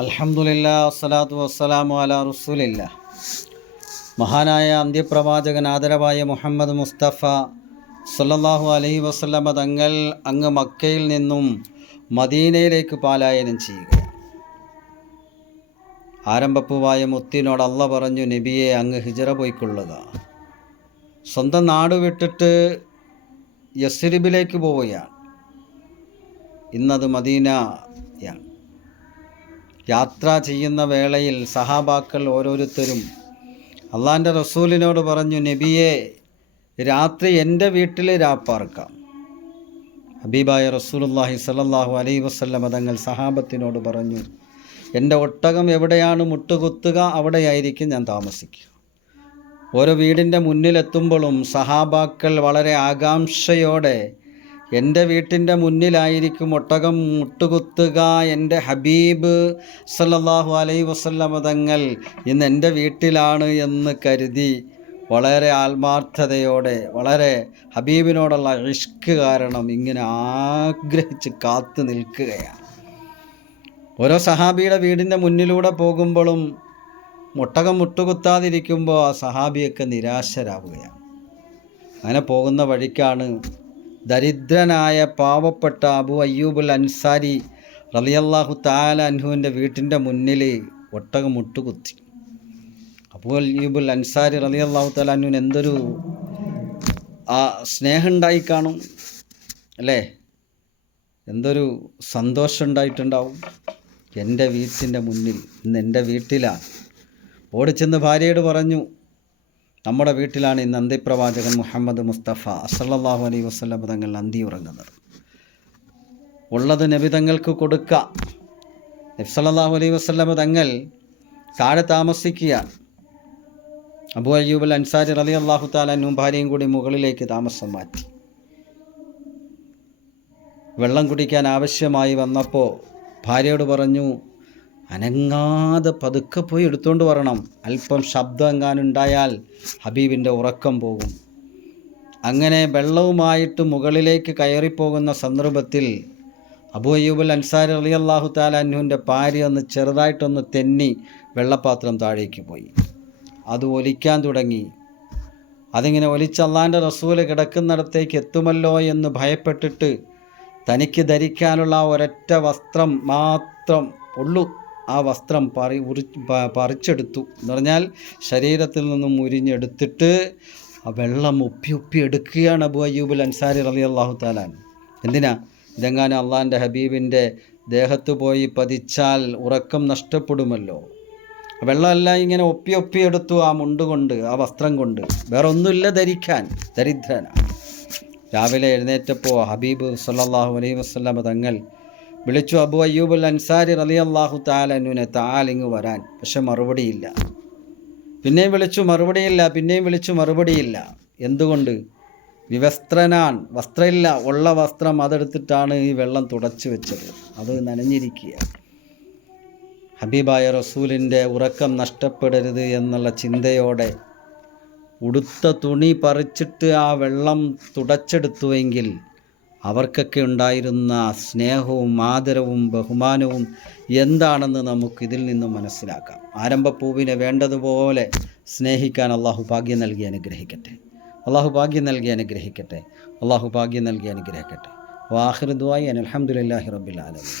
അൽഹംദുലില്ലാ വസ്സലാത്തു വസ്സലാമു അലാ റസൂലില്ലാ. മഹാനായ അന്ത്യപ്രവാചകൻ ആദരവായ മുഹമ്മദ് മുസ്തഫ സല്ലല്ലാഹു അലൈഹി വസല്ലമ തങ്ങൾ അങ്ങ് മക്കയിൽ നിന്നും മദീനയിലേക്ക് പലായനം ചെയ്യുക. ആരംഭപ്പൂവായ മുത്തിനോട് അള്ള പറഞ്ഞു, നബിയെ അങ്ങ് ഹിജറ പോയിക്കൊള്ളുക. സ്വന്തം നാട് വിട്ടിട്ട് യസ്രിബിലേക്ക് പോവുകയാണ്. ഇന്നത് മദീനയാണ്. യാത്ര ചെയ്യുന്ന വേളയിൽ സഹാബാക്കൾ ഓരോരുത്തരും അള്ളാൻ്റെ റസൂലിനോട് പറഞ്ഞു, നബിയെ രാത്രി എൻ്റെ വീട്ടിൽ രാപ്പാർക്കാം. ഹബീബായ റസൂലുള്ളാഹി സ്വല്ലല്ലാഹു അലൈഹി വസല്ലം തങ്ങൾ സഹാബത്തിനോട് പറഞ്ഞു, എൻ്റെ ഒട്ടകം എവിടെയാണ് മുട്ടുകുത്തുക അവിടെയായിരിക്കും ഞാൻ താമസിക്കുക. ഓരോ വീടിൻ്റെ മുന്നിലെത്തുമ്പോഴും സഹാബാക്കൾ വളരെ ആകാംക്ഷയോടെ എൻ്റെ വീട്ടിൻ്റെ മുന്നിലായിരിക്കും ഒട്ടകം മുട്ടുകുത്തുക, എൻ്റെ ഹബീബ് സല്ലല്ലാഹു അലൈഹി വസല്ലം തങ്ങൾ ഇന്ന് എൻ്റെ വീട്ടിലാണ് എന്ന് കരുതി വളരെ ആത്മാർത്ഥതയോടെ, വളരെ ഹബീബിനോടുള്ള ഇഷ്ക് കാരണം ഇങ്ങനെ ആഗ്രഹിച്ച് കാത്തു നിൽക്കുകയാണ്. ഓരോ സഹാബിയുടെ വീടിൻ്റെ മുന്നിലൂടെ പോകുമ്പോഴും ഒട്ടകം മുട്ടുകുത്താതിരിക്കുമ്പോൾ ആ സഹാബിയൊക്കെ നിരാശരാവുകയാണ്. അങ്ങനെ പോകുന്ന വഴിക്കാണ് ദരിദ്രനായ പാവപ്പെട്ട അബു അയ്യൂബുൽ അൻസാരി റളിയല്ലാഹു തആല അൻഹുവിൻ്റെ വീട്ടിൻ്റെ മുന്നിൽ ഒട്ടകം മുട്ടുകുത്തി. അബു അയ്യൂബുൽ അൻസാരി റളിയല്ലാഹു തആല അൻഹുവിന് എന്തൊരു സ്നേഹം ഉണ്ടായി കാണും അല്ലേ, എന്തൊരു സന്തോഷം ഉണ്ടായിട്ടുണ്ടാവും. എൻ്റെ വീട്ടിൻ്റെ മുന്നിൽ, ഇന്ന് എൻ്റെ വീട്ടിലാണ്. ഓടിച്ചെന്ന് ഭാര്യയോട് പറഞ്ഞു, നമ്മുടെ വീട്ടിലാണ് ഇന്ന് അന്ത്യപ്രവാചകൻ മുഹമ്മദ് മുസ്തഫ സല്ലല്ലാഹു അലൈഹി വസല്ലം തങ്ങൾ അന്തി ഉറങ്ങുന്നത്. ഉള്ളത് നബി തങ്ങൾക്ക് കൊടുക്കുക. നബി സല്ലല്ലാഹു അലൈഹി വസല്ലം തങ്ങൾ താഴെ താമസിക്കുക. അബൂ അയ്യൂബുൽ അൻസാരി റളിയല്ലാഹു തആല അൻഹും ഭാര്യയും കൂടി മുകളിലേക്ക് താമസം മാറ്റി. വെള്ളം കുടിക്കാൻ ആവശ്യമായി വന്നപ്പോൾ ഭാര്യയോട് പറഞ്ഞു, അനങ്ങാതെ പതുക്കെ പോയി എടുത്തുകൊണ്ട് വരണം. അല്പം ശബ്ദം എങ്ങാനുണ്ടായാൽ ഹബീബിൻ്റെ ഉറക്കം പോകും. അങ്ങനെ വെള്ളവുമായിട്ട് മുകളിലേക്ക് കയറിപ്പോകുന്ന സന്ദർഭത്തിൽ അബൂ അയ്യൂബുൽ അൻസാരി റളിയല്ലാഹു തആല അൻഹുവിൻ്റെ ഭാര്യ ഒന്ന് ചെറുതായിട്ടൊന്ന് തെന്നി വെള്ളപ്പാത്രം താഴേക്ക് പോയി. അത് ഒലിക്കാൻ തുടങ്ങി. അതിങ്ങനെ ഒലിച്ച് അള്ളാൻ്റെ റസൂല് കിടക്കുന്നിടത്തേക്ക് എത്തുമല്ലോ എന്ന് ഭയപ്പെട്ടിട്ട് തനിക്ക് ധരിക്കാനുള്ള ഒരൊറ്റ വസ്ത്രം മാത്രം ഉള്ളൂ. ആ വസ്ത്രം പറിച്ചെടുത്തു എന്ന് പറഞ്ഞാൽ ശരീരത്തിൽ നിന്നും ഉരിഞ്ഞെടുത്തിട്ട് ആ വെള്ളം ഒപ്പി എടുക്കുകയാണ് അബൂ അയ്യൂബുൽ അൻസാരി റളിയല്ലാഹു തആല. എന്തിനാ? ഇതെങ്ങാനും അള്ളാൻ്റെ ഹബീബിൻ്റെ ദേഹത്ത് പോയി പതിച്ചാൽ ഉറക്കം നഷ്ടപ്പെടുമല്ലോ. വെള്ളമെല്ലാം ഇങ്ങനെ ഒപ്പി എടുത്തു ആ മുണ്ട് കൊണ്ട്, ആ വസ്ത്രം കൊണ്ട്. വേറെ ഒന്നുമില്ല ധരിക്കാൻ, ദരിദ്രനാണ്. രാവിലെ എഴുന്നേറ്റപ്പോൾ ഹബീബ് സല്ലല്ലാഹു അലൈഹി വസല്ലം തങ്ങൾ വിളിച്ചു അബൂ അയ്യൂബുൽ അൻസാരി റളിയല്ലാഹു തആല അൻഹുവിനെ, താലിങ്ങ് വരാൻ. പക്ഷെ മറുപടിയില്ല. പിന്നെയും വിളിച്ചു, മറുപടിയില്ല. പിന്നെയും വിളിച്ചു, മറുപടിയില്ല. എന്തുകൊണ്ട്? വിവസ്ത്രനാൻ, വസ്ത്രമില്ല. ഉള്ള വസ്ത്രം അതെടുത്തിട്ടാണ് ഈ വെള്ളം തുടച്ചു വെച്ചത്. അത് നനഞ്ഞിരിക്കുക. ഹബീബായ റസൂലിൻ്റെ ഉറക്കം നഷ്ടപ്പെടരുത് എന്നുള്ള ചിന്തയോടെ ഉടുത്ത തുണി പറിച്ചിട്ട് ആ വെള്ളം തുടച്ചെടുത്തുവെങ്കിൽ അവർക്കൊക്കെ ഉണ്ടായിരുന്ന സ്നേഹവും ആദരവും ബഹുമാനവും എന്താണെന്ന് നമുക്കിതിൽ നിന്നും മനസ്സിലാക്കാം. ആരംഭപ്പൂവിനെ വേണ്ടതുപോലെ സ്നേഹിക്കാൻ അള്ളാഹു ഭാഗ്യം നൽകി അനുഗ്രഹിക്കട്ടെ. അള്ളാഹു ഭാഗ്യം നൽകി അനുഗ്രഹിക്കട്ടെ. അള്ളാഹു ഭാഗ്യം നൽകി അനുഗ്രഹിക്കട്ടെ. വാഹിറു ദുആഇ അൽഹംദുലില്ലാഹി റബ്ബിൽ ആലമീൻ.